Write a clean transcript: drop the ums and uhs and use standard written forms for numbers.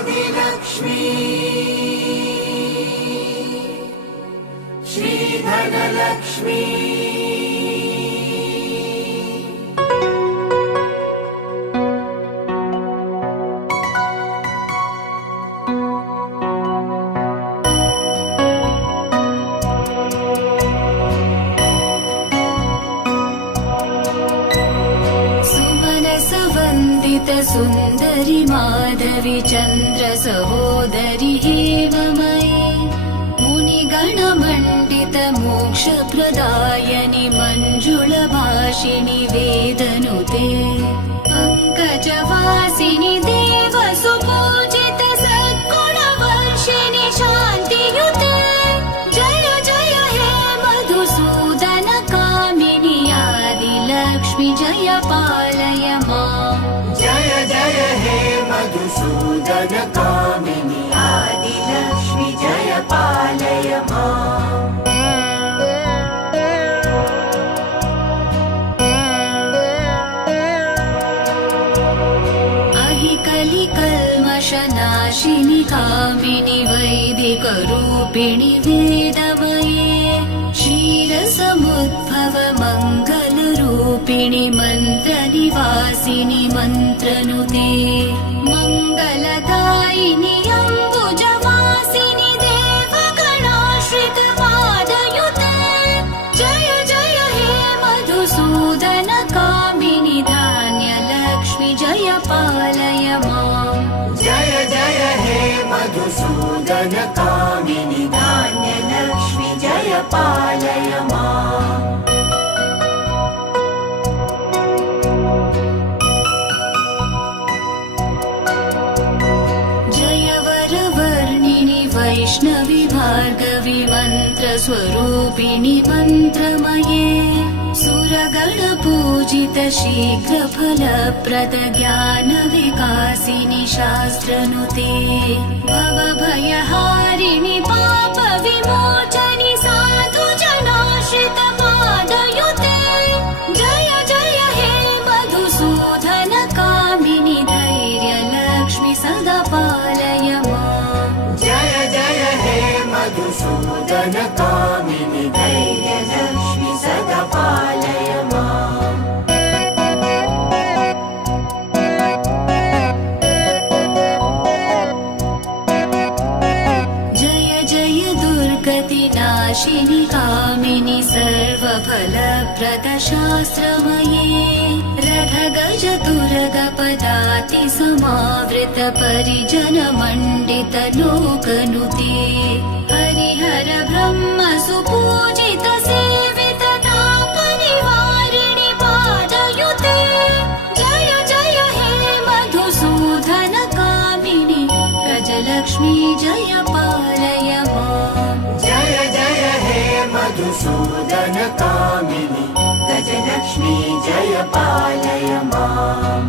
आदिलक्ष्मी श्रीधनलक्ष्मी सुन्दरि माधवी चन्द्र सहोदरि हेममयी मुनिगणमण्डित मोक्षप्रदायनि मञ्जुलभाषिणि वेदनुते पङ्कजवासिनि देवसुपूजित सद्गुणवर्षिणि शान्तियुते जय जय हे मधुसूदन कामिनि आदिलक्ष्मि जय पालय माम् जय जय हे मधुसूदन कामिनि आदिलक्ष्मि जय पालय माम् अहिकलिकल्मषनाशिनि कामिनि वैदिकरूपिणि वेदमये क्षीरसमुद्भव मङ्गलरूपिणि मन्त्रनिवासिनि मन्त्रनुते मङ्गलदायिनि अम्बुजवासिनि देवगणाश्रितपादयुते जय जय हे मधुसूदन कामिनि धान्यलक्ष्मि जय पालय माम् जय जय हे मधुसूदन कामिनि धान्यलक्ष्मि जय पालय माम् जय वरवर्णिनि वैष्णवि भार्गवि मन्त्रस्वरूपिणि मन्त्रमये सुरगणपूजित शीघ्रफलप्रद ज्ञानविकासिनि शास्त्रनुते भवभयहारिणि पापविमोचनि साधुजनाश्रितपादयुते जय जय हे मधुसूदन कामिनि धैर्यलक्ष्मि सदा पालय माम् जय जय हे मधुसूदन कामिनि धैर्यलक्ष्मि सदा पालय माम् जय जय दुर्गतिनाशिनि कामिनि सर्वफलप्रद शास्त्रमये रथगज तुरगपदाति समावृत परिजन मण्डित लोकनुते हरिहर ब्रह्म सुपूजित सेवित तापनिवारिणि पादयुते जय जय हे मधुसूदन कामिनि गजलक्ष्मी जय पालय माम् जय जय हे मधुसूदन कामिनि गजलक्ष्मी जय पालय माम्